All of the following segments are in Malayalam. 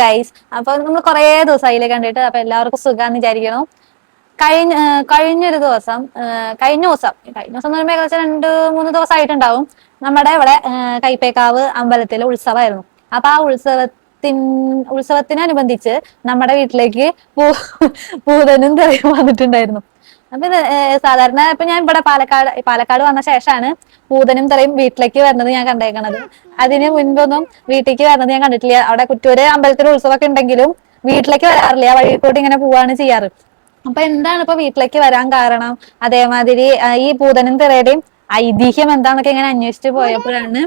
ഗൈസ്, അപ്പൊ നമ്മൾ കുറേ ദിവസമായില്ലേ കണ്ടിട്ട്. അപ്പൊ എല്ലാവർക്കും സുഖാന്ന് വിചാരിക്കണം. കഴിഞ്ഞൊരു ദിവസം കഴിഞ്ഞ ദിവസം എന്ന് പറയുമ്പോൾ ഏകദേശം 2-3 ദിവസമായിട്ടുണ്ടാവും. നമ്മുടെ ഇവിടെ കൈപ്പേക്കാവ് അമ്പലത്തിലെ ഉത്സവമായിരുന്നു. അപ്പൊ ആ ഉത്സവത്തിനനുബന്ധിച്ച് നമ്മുടെ വീട്ടിലേക്ക് പൂതനും തെറിയും വന്നിട്ടുണ്ടായിരുന്നു. അപ്പൊ ഇത് സാധാരണ ഇപ്പൊ ഞാൻ ഇവിടെ പാലക്കാട് വന്ന ശേഷമാണ് പൂതനും തെറിയും വീട്ടിലേക്ക് വരുന്നത് ഞാൻ കണ്ടേക്കണത്. അതിന് മുൻപൊന്നും വീട്ടിലേക്ക് വരുന്നത് ഞാൻ കണ്ടിട്ടില്ല. അവിടെ കുറ്റൂര് അമ്പലത്തിൽ ഉത്സവമൊക്കെ ഉണ്ടെങ്കിലും വീട്ടിലേക്ക് വരാറില്ല, വഴിക്കോട്ട് ഇങ്ങനെ പോവാണ് ചെയ്യാറ്. അപ്പൊ എന്താണ് ഇപ്പൊ വീട്ടിലേക്ക് വരാൻ കാരണം? അതേമാതിരി ഈ പൂതനും തിറയുടെയും ഐതിഹ്യം എന്താന്നൊക്കെ ഇങ്ങനെ അന്വേഷിച്ച് പോയപ്പോഴാണ്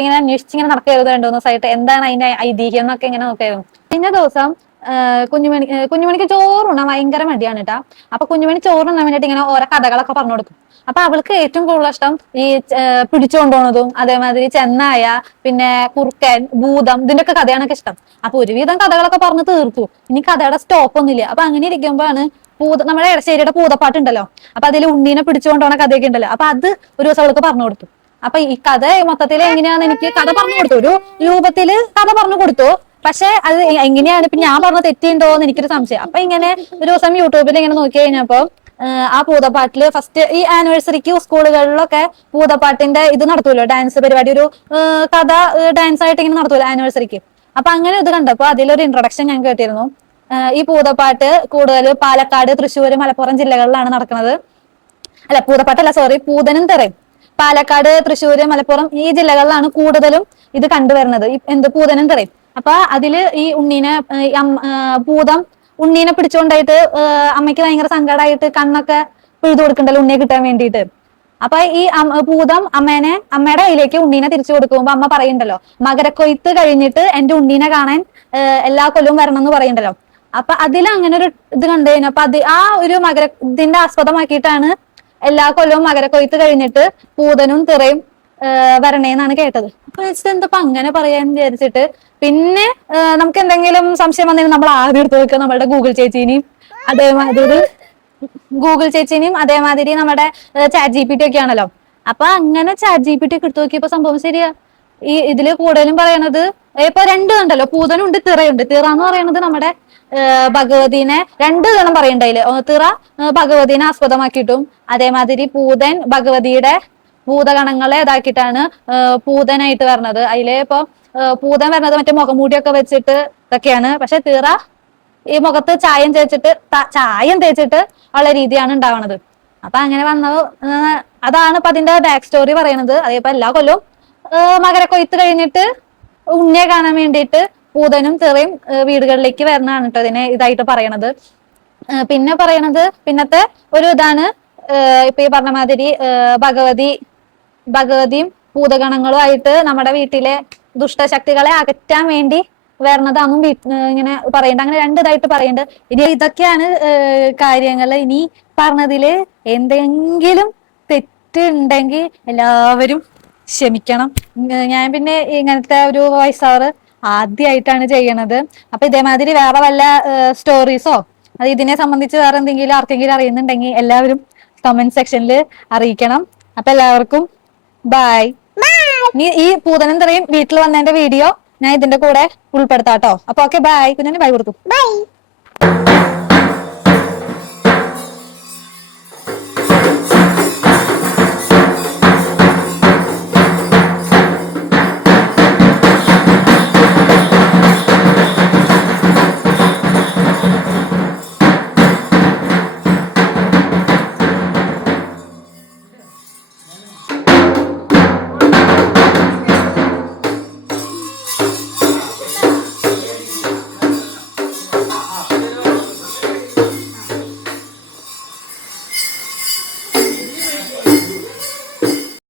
ഇങ്ങനെ അന്വേഷിച്ചിങ്ങനെ നടക്കരുത് 2 ദിവസമായിട്ട് എന്താണ് അതിന്റെ ഐതിഹ്യം എന്നൊക്കെ ഇങ്ങനെ നോക്കായിരുന്നു. കഴിഞ്ഞ ദിവസം കുഞ്ഞുമണിക്ക് ചോറുണ്ണാൻ ഭയങ്കര മടിയാണ് കേട്ടാ. അപ്പൊ കുഞ്ഞുമണി ചോറുണ്ണാൻ വേണ്ടിട്ട് ഇങ്ങനെ ഓരോ കഥകളൊക്കെ പറഞ്ഞു കൊടുക്കും. അപ്പൊ അവൾക്ക് ഏറ്റവും കൂടുതൽ ഇഷ്ടം ഈ പിടിച്ചുകൊണ്ടുപോണതും അതേമാതിരി ചെന്നായ, പിന്നെ കുറുക്കൻ, ഭൂതം, ഇതിന്റെ ഒക്കെ കഥയാണൊക്കെ ഇഷ്ടം. അപ്പൊ ഒരുവിധം കഥകളൊക്കെ പറഞ്ഞു തീർത്തു. ഇനി കഥയുടെ സ്റ്റോപ്പ് ഒന്നുമില്ല. അപ്പൊ അങ്ങനെ ഇരിക്കുമ്പോഴാണ് നമ്മുടെ എടശ്ശേരിയുടെ പൂതപ്പാട്ടുണ്ടല്ലോ, അപ്പൊ അതിൽ ഉണ്ണീനെ പിടിച്ചുകൊണ്ടുപോണ കഥയൊക്കെ ഉണ്ടല്ലോ. അപ്പൊ അത് ഒരു ദിവസം അവൾക്ക് പറഞ്ഞു കൊടുത്തു. അപ്പൊ ഈ കഥ മൊത്തത്തിൽ എങ്ങനെയാന്ന് എനിക്ക് കഥ പറഞ്ഞു കൊടുത്തു, ഒരു രൂപത്തില് കഥ പറഞ്ഞു കൊടുത്തു. പക്ഷെ അത് എങ്ങനെയാണ് ഇപ്പൊ ഞാൻ പറഞ്ഞ തെറ്റുണ്ടോ എന്ന് എനിക്കൊരു സംശയം. അപ്പൊ ഇങ്ങനെ ഒരു ദിവസം യൂട്യൂബിൽ ഇങ്ങനെ നോക്കി കഴിഞ്ഞപ്പോ ആ പൂതപ്പാട്ടില് ഫസ്റ്റ് ഈ ആനിവേഴ്സറിക്ക് സ്കൂളുകളിലൊക്കെ പൂതപ്പാട്ടിന്റെ ഇത് നടത്തുമല്ലോ, ഡാൻസ് പരിപാടി, ഒരു കഥ ഡാൻസ് ആയിട്ട് ഇങ്ങനെ നടത്തുമല്ലോ ആനിവേഴ്സറിക്ക്. അപ്പൊ അങ്ങനെ ഇത് കണ്ടപ്പോ അതിലൊരു ഇൻട്രൊഡക്ഷൻ ഞാൻ കേട്ടിരുന്നു. ഈ പൂതപ്പാട്ട് കൂടുതൽ പാലക്കാട്, തൃശ്ശൂർ, മലപ്പുറം ജില്ലകളിലാണ് നടക്കുന്നത്. അല്ല, പൂതപ്പാട്ടല്ല, സോറി, പൂതനും തെറയും പാലക്കാട്, തൃശ്ശൂര്, മലപ്പുറം ഈ ജില്ലകളിലാണ് കൂടുതലും ഇത് കണ്ടുവരുന്നത്, പൂതനും തെറയും. അപ്പൊ അതില് ഈ ഉണ്ണീനെ പൂതം ഉണ്ണീനെ പിടിച്ചുകൊണ്ടായിട്ട് അമ്മയ്ക്ക് ഭയങ്കര സങ്കടമായിട്ട് കണ്ണൊക്കെ പിഴുതു കൊടുക്കണ്ടല്ലോ ഉണ്ണിയെ കിട്ടാൻ വേണ്ടിയിട്ട്. അപ്പൊ ഈ പൂതം അമ്മയുടെ കയ്യിലേക്ക് ഉണ്ണീനെ തിരിച്ചു കൊടുക്കുമ്പോ അമ്മ പറയണ്ടല്ലോ, മകരക്കൊയ്ത്ത് കഴിഞ്ഞിട്ട് എന്റെ ഉണ്ണീനെ കാണാൻ എല്ലാ കൊല്ലവും വരണം എന്ന് പറയണ്ടല്ലോ. അപ്പൊ അതിൽ അങ്ങനെ ഒരു ഇത് കണ്ടു കഴിഞ്ഞു. അപ്പൊ ആ ഒരു ഇതിന്റെ ആസ്പദമാക്കിയിട്ടാണ് എല്ലാ കൊല്ലവും മകരക്കൊയ്ത്ത് കഴിഞ്ഞിട്ട് പൂതനും തിറയും വരണേന്നാണ് കേട്ടത്. അപ്പൊ എന്തപ്പോ അങ്ങനെ പറയാന്ന് വിചാരിച്ചിട്ട് പിന്നെ നമുക്ക് എന്തെങ്കിലും സംശയം വന്നെങ്കിൽ നമ്മൾ ആദ്യം എടുത്ത് വെക്കുക നമ്മുടെ ഗൂഗിൾ ചേച്ചീനെയും അതേമാതിരി നമ്മുടെ ചാറ്റ് GPT ഒക്കെ ആണല്ലോ. അപ്പൊ അങ്ങനെ ചാറ്റ് GPT ഒക്കെ എടുത്തു നോക്കിയപ്പോ സംഭവം ശരിയാ. ഇതില് കൂടുതലും പറയണത് ഇപ്പൊ രണ്ടുണ്ടല്ലോ, പൂതനും ഉണ്ട്, തിറയുണ്ട്. തിറ എന്ന് പറയുന്നത് നമ്മുടെ ഭഗവതീനെ 2 ഗണം പറയണ്ടായില്ലേ. തിറ ഭഗവതീനെ ആസ്പദമാക്കിയിട്ടും അതേമാതിരി പൂതൻ ഭഗവതിയുടെ ഭൂതഗണങ്ങളെ ഇതാക്കിയിട്ടാണ് പൂതനായിട്ട് വരണത്. അതിലെ ഇപ്പൊ പൂതൻ വരുന്നത് മറ്റേ മുഖംമൂടിയൊക്കെ വെച്ചിട്ട് ഇതൊക്കെയാണ്. പക്ഷെ തിറ ഈ മുഖത്ത് ചായം തേച്ചിട്ട് ഉള്ള രീതിയാണ് ഉണ്ടാവണത്. അപ്പൊ അങ്ങനെ വന്നത് അതാണ് ഇപ്പൊ അതിന്റെ ബാക്ക് സ്റ്റോറി പറയണത്. അതേപ്പോ എല്ലാ കൊല്ലവും മകരക്കൊയ്ത്ത് കഴിഞ്ഞിട്ട് ഉണ്ണിയെ കാണാൻ വേണ്ടിയിട്ട് പൂതനും തിറയും വീടുകളിലേക്ക് വരണതാണ് കേട്ടോ ഇതിനെ ഇതായിട്ട് പറയണത്. പിന്നെ പറയണത് പിന്നത്തെ ഒരു ഇതാണ്, ഇപ്പൊ ഈ പറഞ്ഞ മാതിരി ഭഗവതിയും ഭൂതഗണങ്ങളും ആയിട്ട് നമ്മുടെ വീട്ടിലെ ദുഷ്ടശക്തികളെ അകറ്റാൻ വേണ്ടി വരണതാന്നും ഇങ്ങനെ പറയുന്നുണ്ട്. അങ്ങനെ 2 ഇതായിട്ട് പറയുന്നുണ്ട്. ഇനി ഇതൊക്കെയാണ് കാര്യങ്ങൾ. ഇനി പറഞ്ഞതില് എന്തെങ്കിലും തെറ്റുണ്ടെങ്കിൽ എല്ലാവരും ക്ഷമിക്കണം. ഞാൻ പിന്നെ ഇങ്ങനത്തെ ഒരു വോയിസ് ഓവർ ആദ്യമായിട്ടാണ് ചെയ്യണത്. അപ്പൊ ഇതേമാതിരി വേറെ വല്ല സ്റ്റോറീസോ അത് ഇതിനെ സംബന്ധിച്ച് വേറെ എന്തെങ്കിലും ആർക്കെങ്കിലും അറിയുന്നുണ്ടെങ്കിൽ എല്ലാവരും കമന്റ് സെക്ഷനിൽ അറിയിക്കണം. അപ്പൊ എല്ലാവർക്കും ബൈ. ഈ പൂതനും തെറിയും വീട്ടിൽ വന്നതിന്റെ വീഡിയോ ഞാൻ ഇതിന്റെ കൂടെ ഉൾപ്പെടുത്താട്ടോ. അപ്പൊ ഓക്കെ, ബൈ. കുഞ്ഞിന് ബൈ കൊടുത്തു. ബൈ.